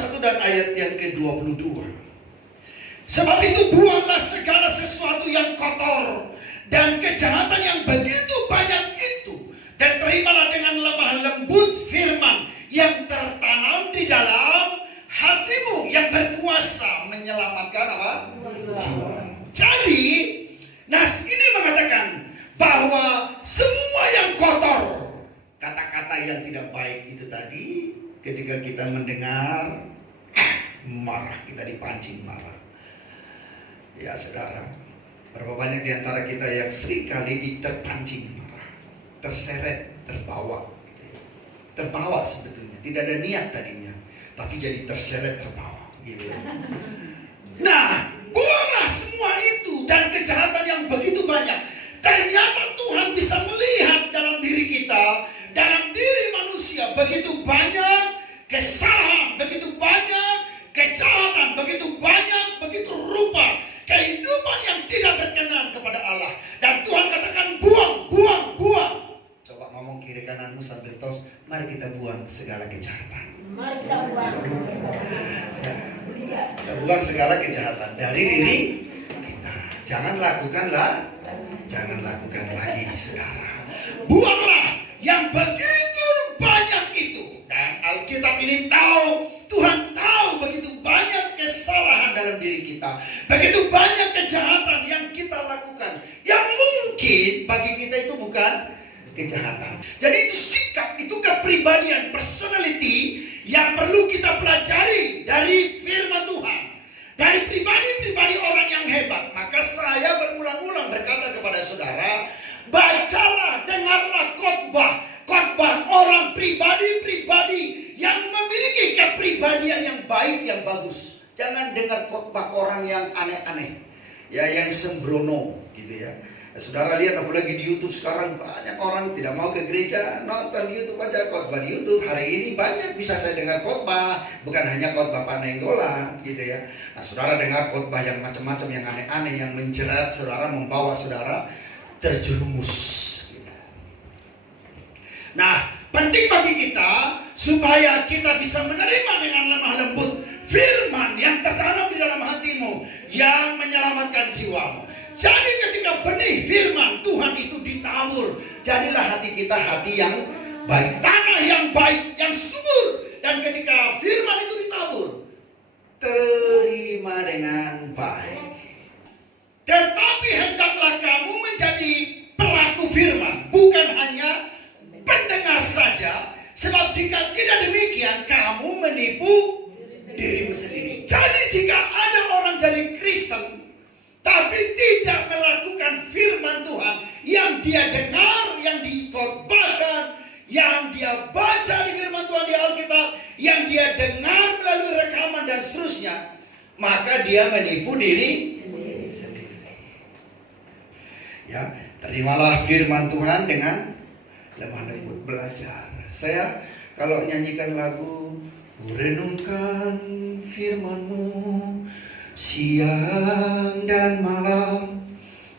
21 dan ayat yang ke-22. Sebab itu buanglah segala sesuatu yang kotor dan kejahatan yang begitu banyak itu, dan terimalah dengan lemah lembut firman yang tertanam di dalam hatimu, yang berkuasa menyelamatkan apa? Jiwa. Jadi nas ini mengatakan bahwa semua yang kotor, kata-kata yang tidak baik itu tadi, ketika kita mendengar, marah, kita dipancing marah. Ya saudara, berapa banyak di antara kita yang sering kali terpancing marah, terseret, terbawa gitu ya. Terbawa sebetulnya, tidak ada niat tadinya, tapi jadi terseret, terbawa gitu ya. Nah, buanglah semua itu dan kejahatan yang begitu banyak. Ternyata Tuhan bisa melihat dalam diri kita, dalam diri manusia, begitu banyak kesalahan, begitu banyak kejahatan, begitu banyak, begitu rupa kehidupan yang tidak berkenan kepada Allah. Dan Tuhan katakan buang, buang, buang. Coba ngomong kiri kananmu sambil tos, mari kita buang segala kejahatan. Mari kita buang. Ya, kita buang segala kejahatan dari diri kita. Jangan lakukan lagi, saudara. Buanglah yang begitu banyak itu. Dan Alkitab ini tahu, Tuhan tahu begitu banyak kesalahan dalam diri kita, begitu banyak kejahatan yang kita lakukan, yang mungkin bagi kita itu bukan kejahatan. Jadi itu sikap, itu kepribadian, personality yang perlu kita pelajari dari firman Tuhan, dari pribadi-pribadi orang yang hebat. Maka saya berulang-ulang berkata kepada saudara, bacalah, dengarlah khotbah orang pribadi-pribadi yang memiliki kepribadian yang baik, yang bagus. Jangan dengar khotbah orang yang aneh-aneh, ya, yang sembrono gitu ya. Saudara lihat apalagi di YouTube sekarang banyak orang tidak mau ke gereja, nonton di YouTube aja, khotbah di YouTube. Hari ini banyak bisa saya dengar khotbah, bukan hanya khotbah Pak Nenggolan gitu ya. Nah, saudara dengar khotbah yang macam-macam, yang aneh-aneh, yang menjerat saudara, membawa saudara terjerumus. Nah, penting bagi kita supaya kita bisa menerima dengan lemah lembut firman yang tertanam di dalam hatimu, yang menyelamatkan jiwamu. Jadi ketika benih firman Tuhan itu ditabur, jadilah hati kita hati yang baik, tanah yang baik, yang subur. Dan ketika firman itu ditabur, terima dengan baik. Tetapi hendaklah kamu menjadi pelaku firman, bukan hanya pendengar saja. Sebab jika tidak demikian, kamu menipu dirimu sendiri. Jadi jika ada orang jadi Kristen tapi tidak melakukan firman Tuhan yang dia dengar, yang dikhotbahkan, yang dia baca di firman Tuhan di Alkitab, yang dia dengar melalui rekaman dan seterusnya, maka dia menipu diri sendiri. Ya, terimalah firman Tuhan dengan lemah lembut, belajar. Saya kalau nyanyikan lagu, ku renungkan firman-Mu siang dan malam,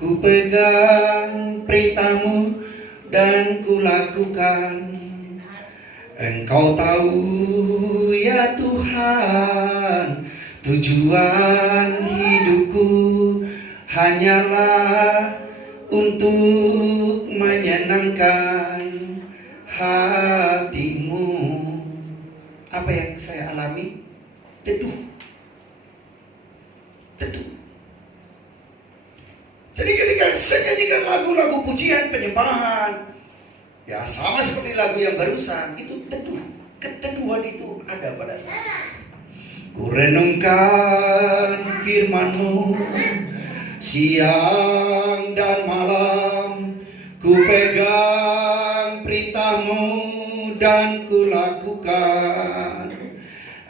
ku pegang perintah-Mu dan ku lakukan. Engkau tahu ya Tuhan, tujuan hidupku hanyalah untuk menyenangkan hatimu. Apa yang saya alami? Teduh. Jadi ketika saya nyanyikan lagu-lagu pujian, penyembahan, ya sama seperti lagu yang barusan, itu teduh. Keteduhan itu ada pada saya. Ku renungkan firman-Mu siang dan malam, ku pegang perintah-Mu dan ku lakukan.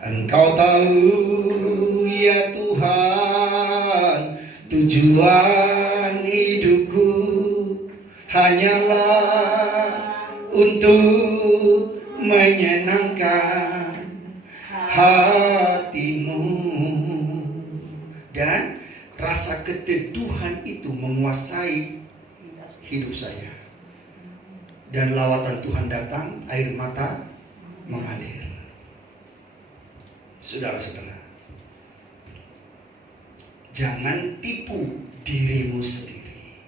Engkau tahu ya Tuhan, tujuan hidupku hanyalah untuk menyenangkan hatimu. Dan rasa keteduhan itu menguasai hidup saya. Dan lawatan Tuhan datang, air mata mengalir. Saudara-saudara, jangan tipu dirimu sendiri.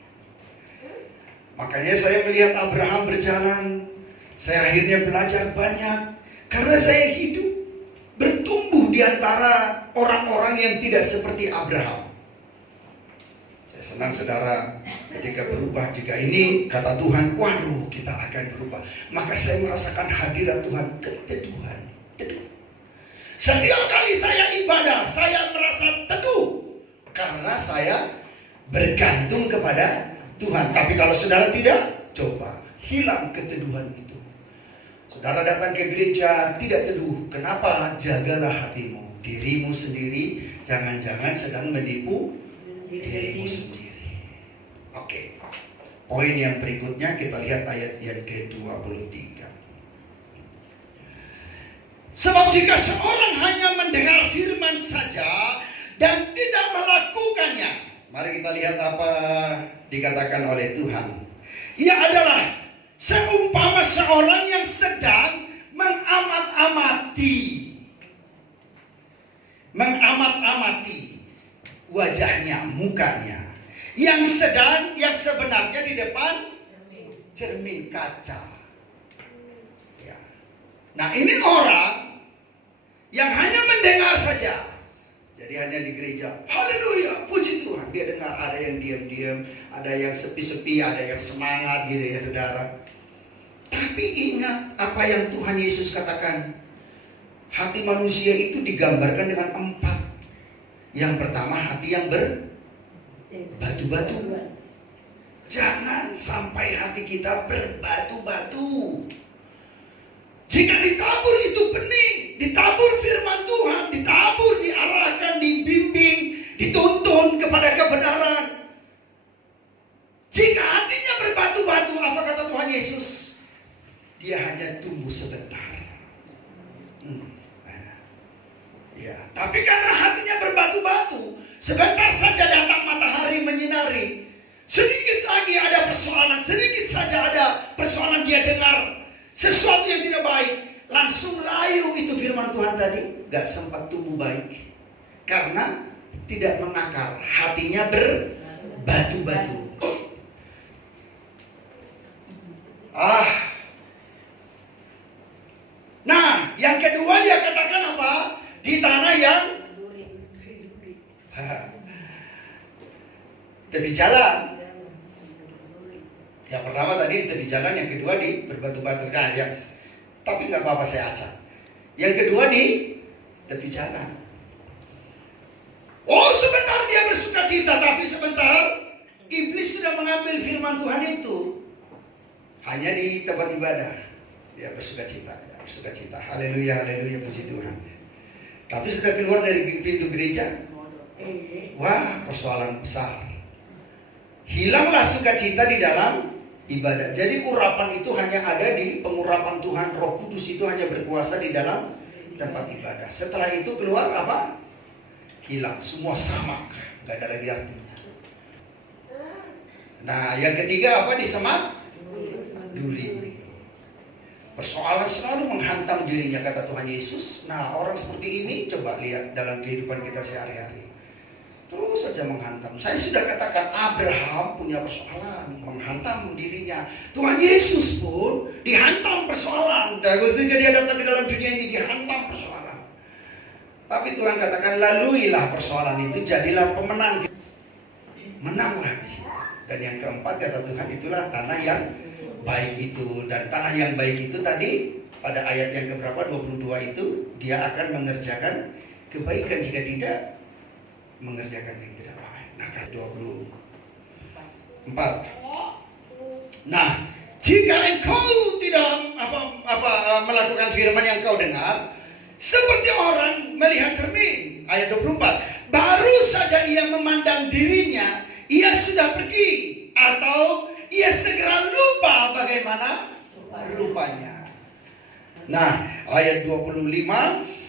Makanya saya melihat Abraham berjalan, saya akhirnya belajar banyak karena saya hidup bertumbuh di antara orang-orang yang tidak seperti Abraham. Saya senang saudara ketika berubah, jika ini kata Tuhan, waduh kita akan berubah. Maka saya merasakan hadirat Tuhan, keteduhan. Setiap kali saya ibadah, saya merasa teduh karena saya bergantung kepada Tuhan. Tapi kalau saudara tidak, coba hilang keteduhan itu. Saudara datang ke gereja tidak teduh. Kenapa? Jagalah hatimu, dirimu sendiri. Jangan-jangan sedang menipu dirimu sendiri. Oke. Poin yang berikutnya kita lihat ayat yang ke-23. Sebab jika seorang hanya mendengar firman saja dan tidak melakukannya, mari kita lihat apa dikatakan oleh Tuhan. Ia adalah seumpama seorang yang sedang mengamat-amati wajahnya, mukanya, yang sebenarnya di depan cermin kaca. Ya. Nah, ini orang yang hanya mendengar saja. Jadi hanya di gereja, haleluya, puji Tuhan. Dia dengar, ada yang diam-diam, ada yang sepi-sepi, ada yang semangat gitu ya saudara. Tapi ingat apa yang Tuhan Yesus katakan. Hati manusia itu digambarkan dengan 4. Yang pertama, hati yang berbatu-batu. Jangan sampai hati kita berbatu-batu. Jika ditabur itu benih, ditabur firman Tuhan, ditabur, diarahkan, dibimbing, dituntun kepada kebenaran. Jika hatinya berbatu-batu, apa kata Tuhan Yesus? Dia hanya tumbuh sebentar. Ya, tapi karena hatinya berbatu-batu, sebentar saja datang matahari menyinari, sedikit lagi ada persoalan, sedikit saja ada persoalan, dia dengar sesuatu yang tidak baik, langsung layu itu firman Tuhan tadi, gak sempat tumbuh baik karena tidak mengakar, hatinya berbatu-batu. Nah, yang kedua dia katakan apa? Di tanah yang tepi jalan. Yang pertama tadi di tepi jalan, yang kedua di berbatu-batu. Nah, tapi nggak apa-apa saya acak. Yang kedua di tepi jalan. Oh, sebentar dia bersuka cita, tapi sebentar iblis sudah mengambil firman Tuhan itu. Hanya di tempat ibadah dia bersuka cita, Haleluya, haleluya, puji Tuhan. Tapi sudah keluar dari pintu gereja, wah, persoalan besar. Hilanglah sukacita di dalam ibadah. Jadi urapan itu hanya ada di pengurapan Tuhan. Roh Kudus itu hanya berkuasa di dalam tempat ibadah. Setelah itu keluar apa? Hilang, semua samak, gak ada lagi artinya. Nah, yang ketiga apa? Disemak duri. Persoalan selalu menghantam dirinya, kata Tuhan Yesus. Nah, orang seperti ini coba lihat dalam kehidupan kita sehari-hari. Terus saja menghantam. Saya sudah katakan Abraham punya persoalan, menghantam dirinya. Tuhan Yesus pun dihantam persoalan. Dan ketika dia datang ke dalam dunia ini dihantam persoalan. Tapi Tuhan katakan laluilah persoalan itu, jadilah pemenang. Menanglah di situ. Dan yang keempat kata Tuhan, itulah tanah yang baik itu. Dan tanah yang baik itu tadi pada ayat yang keberapa, 22 itu, dia akan mengerjakan kebaikan, jika tidak mengerjakan yang tidak baik. Nah, 24. Nah, jika engkau tidak melakukan firman yang kau dengar, seperti orang melihat cermin, ayat 24, baru saja ia memandang dirinya, ia sudah pergi, atau ia segera lupa bagaimana rupanya. Nah, ayat 25,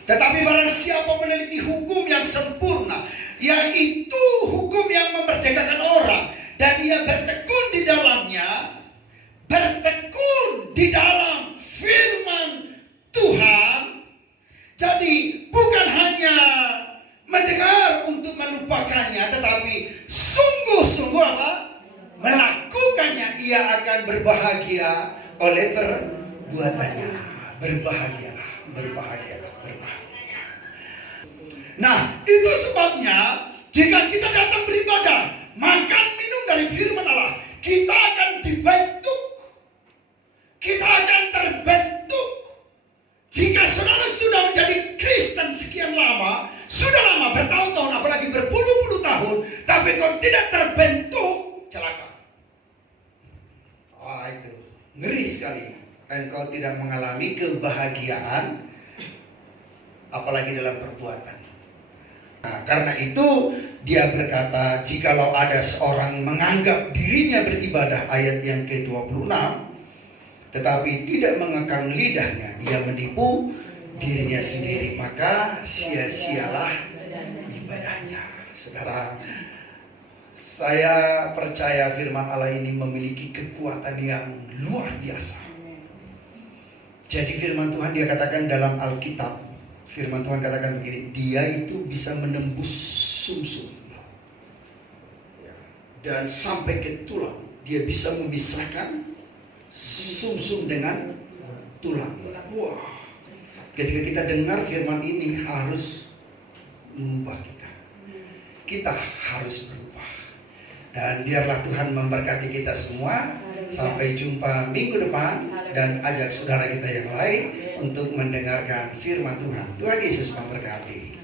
tetapi barang siapa meneliti hukum yang sempurna, yaitu hukum yang memerdekakan orang, dan ia bertekun di dalamnya, bertekun di dalam firman Tuhan. Jadi bukan berbahagia oleh perbuatannya. Berbahagialah, berbahagialah, berbahagia. Nah, itu sebabnya jika kita datang beribadah, makan minum dari firman Allah, kita akan dibentuk. Kita akan terbentuk. Jika saudara sudah menjadi Kristen sekian lama, sudah lama, bertahun-tahun, apalagi berpuluh-puluh tahun, tapi kau tidak terbentuk, celaka. Wah, itu ngeri sekali. Engkau tidak mengalami kebahagiaan, apalagi dalam perbuatan. Nah, karena itu dia berkata, jikalau ada seorang menganggap dirinya beribadah, ayat yang ke-26, tetapi tidak mengekang lidahnya, ia menipu dirinya sendiri, maka sia-sialah ibadahnya. Saudara, saya percaya firman Allah ini memiliki kekuatan yang luar biasa. Jadi firman Tuhan dia katakan dalam Alkitab, firman Tuhan katakan begini, dia itu bisa menembus sumsum dan sampai ke tulang. Dia bisa memisahkan sumsum dengan tulang. Wah, ketika kita dengar firman ini harus mengubah kita. Kita harus berubah. Dan biarlah Tuhan memberkati kita semua. Sampai jumpa minggu depan, dan ajak saudara kita yang lain untuk mendengarkan firman Tuhan. Tuhan Yesus memberkati.